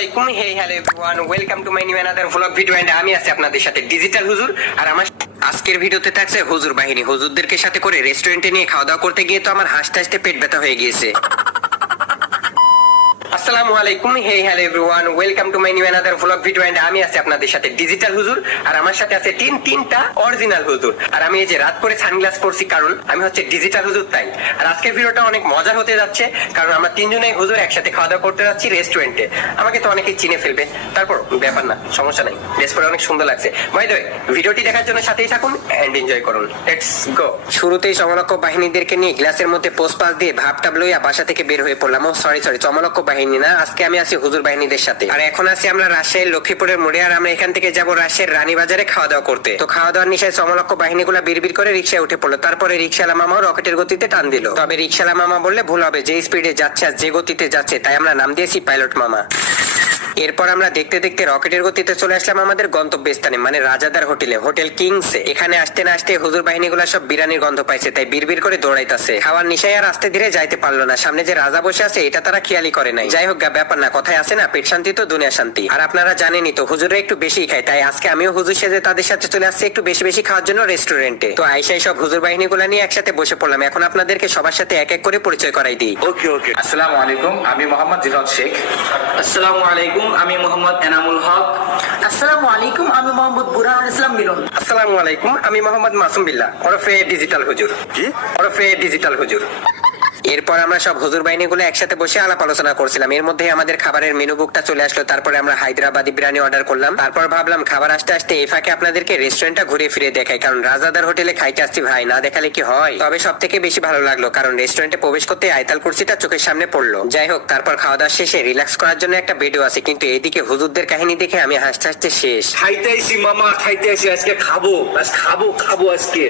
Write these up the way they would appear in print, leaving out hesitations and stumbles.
আসসালামু আলাইকুম, hey hello everyone, welcome to my new another vlog video. And আমি আছি আপনাদের সাথে ডিজিটাল হুজুর। আর আমার আজকের ভিডিওতে থাকছে হুজুর বাহিনী। হুজুরদেরকে সাথে করে রেস্টুরেন্টে নিয়ে খাওয়া দাওয়া করতে গিয়ে তো আমার হাসতে হাসতে পেট ব্যথা হয়ে গিয়েছে। আসসালামু আলাইকুম, hey hello everyone, welcome to my new another vlog video. And আমি আছি আপনাদের সাথে ডিজিটাল হুজুর। আর আমার সাথে আছে তিনটা অরিজিনাল হুজুর। আর আমি এই যে রাত করে সানগ্লাস পরছি, কারণ আমি হচ্ছে ডিজিটাল হুজুর তাই। আর আজকের ভিডিওটা অনেক মজার হতে যাচ্ছে, কারণ আমরা তিনজনেই হুজুর একসাথে খাওয়া দাওয়া করতে যাচ্ছি রেস্টুরেন্টে। আমাকে তো অনেকেই চিনে ফেলবে, তারপর ব্যাপার না, সমস্যা নাই। ড্রেস পরে অনেক সুন্দর লাগছে। বাই দ্য ওয়ে, ভিডিওটি দেখার জন্য সাথেই থাকুন এন্ড এনজয় করুন। Let's go. শুরুতেই চমলক্ষ বাহিনীদেরকে নিয়ে গ্লাসের মধ্যে পোস্ট পাস দিয়ে ভাবটাব লইয়া বাসা থেকে বের হয়ে পড়লাম। ও সরি, চমলক্ষ বাহিনী না, আজকে আমি আছি হুজুর বাহিনীদের সাথে। আর এখন আছি আমরা রাজশাহীর লক্ষ্মীপুরের মোড়ে। আর আমরা এখান থেকে যাবো রাজশাহীর রানীবাজারে খাওয়া দাওয়া করতে। তো খাওয়া দাওয়ার নিশায় চমলক্ষ বাহিনীগুলা বিড়বিড় করে রিক্সায় উঠে পড়লো। তারপরে রিক্সালা মামাও রকেটের গতিতে টান দিল। তবে রিক্সালা মামা বললে ভুল হবে, যে স্পিডে যাচ্ছে আর যে গতিতে যাচ্ছে তাই আমরা নাম দিয়েছি পাইলট মামা। এরপর আমরা দেখতে দেখতে রকেটের গতিতে চলে আসলাম আমাদের গন্তব্যস্থানে, মানে রাজাদার হোটেলে, হোটেল কিংসে। এখানে আসতে না আসতে হুজুর বাহিনীগুলা সব বিরানির গন্ধ পাইছে, তাই বিড়বিড় করে দৌড়াইতেছে। খাওয়ার নিশায় আর আস্তে ধীরে যাইতে পারলো না। সামনে যে রাজা বসে আছে এটা তারা খেয়ালই করে নাই। যাই হোক, ব্যাপার না, কথায় আছে না, পেট শান্তি তো দুনিয়া শান্তি। আর আপনারা জানেনই তো হুজুরে একটু বেশি খায়, তাই আজকে আমিও হুজুর সেজে তাদের সাথে চলে আসছি একটু বেশি বেশি খাওয়ার জন্য রেস্টুরেন্টে। তো আইসাই সব হুজুর বাহিনীগুলা নিয়ে একসাথে বসে পড়লাম। এখন আপনাদেরকে সবার সাথে এক এক করে পরিচয় করাই দিই। ওকে। আসসালামু আলাইকুম, আমি মোহাম্মদ জিহাদ শেখ। আসসালামু আলাইকুম, আমি মোহাম্মদ এনামুল হক। আসসালামু আলাইকুম, আমি মোহাম্মদ বুরহানুল ইসলাম মিলন। আসসালামু আলাইকুম, আমি মোহাম্মদ মাসুম বিল্লাহ ওরফে ডিজিটাল হুজুর। ওরফে ডিজিটাল হুজুর। এরপর আমরা সব হুজুর বাহিনীগুলো একসাথে বসে আলাপ আলোচনা করছিলাম। এর মধ্যে আমাদের খাবারের মেনু বুকটা চলে আসলো। তারপরে আমরা হায়দ্রাবাদি বিরিয়ানি অর্ডার করলাম। তারপর ভাবলাম খাবার আসতে আসতে এই ফাঁকে আপনাদেরকে রেস্টুরেন্টটা ঘুরে ফিরে দেখাই, কারণ রাজাদার হোটেলে খাইতে আসছি ভাই, না দেখালে কি হয়। তবে সব থেকে বেশি ভালো লাগলো কারণ রেস্টুরেন্টে প্রবেশ করতে আয়তাল কুরসিটা চোখের সামনে পড়লো। যাই হোক, তারপর খাওয়া দাওয়া শেষে রিল্যাক্স করার জন্য একটা বেডও আছে, কিন্তু এদিকে হুজুরদের কাহিনী দেখে আমি হাসতে হাসতে শেষ। খাইতে আইছি মামা, খাইতে আইছি, আজকে খাবো আজকে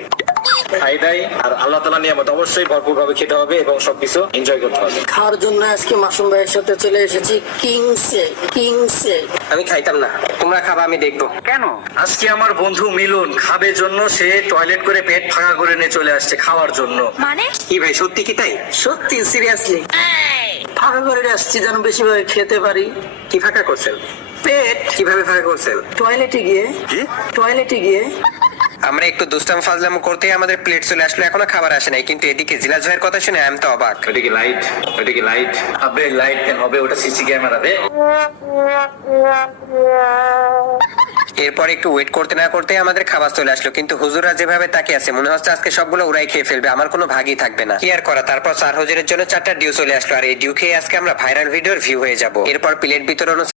খাই দাই। আর আল্লাহ তাআলা নিয়ামত অবশ্যই ভরপুর ভাবে খেতে হবে এবং সবকিছু এনজয় করতে হবে। খাওয়ার জন্য আজকে মাসুম ভাইয়ের সাথে চলে এসেছি কিংসে। আমি খাইতাম না, তোমরা খাবা আমি দেখবো। কেন? আজকে আমার বন্ধু মিলন খাবে জন্য সে টয়লেট করে পেট ফাঁকা করে নিয়ে চলে আসছে খাওয়ার জন্য। মানে কি ভাই, সত্যি কি তাই? সত্যি সিরিয়াসলি ফাঁকা করে আসছি যেন বেশি ভাবে খেতে পারি। কি ফাঁকা করছেন? পেট কিভাবে ফাঁকা করছেন? টয়লেটে গিয়ে আমরা একটু দুষ্টাম ফাজলাম করতে আমাদের প্লেট চলে আসলো, এখনো খাবার আসে নাই। কিন্তু এদিকে জিলাজ ভাইয়ের কথা শুনে আমি তো অবাক। ওইদিকে লাইট আবে, লাইট কেন হবে? ওটা সিসি ক্যামেরা বে। এরপর একটু ওয়েট করতে না করতে আমাদের খাবার চলে আসলো, কিন্তু হুজুররা যেভাবে তাকিয়ে আছে মনে হচ্ছে আজকে সবগুলো উড়াই খেয়ে ফেলবে, আমার কোনো ভাগই থাকবে না। কি আর করা, তারপর 4 হুজুরের জন্য 4টা ডিউ চলে আসলো। আর এই ডিউ খেয়ে আজকে আমরা ভাইরাল ভিডিওর ভিউ হয়ে যাব। এরপর প্লেট বিতরণ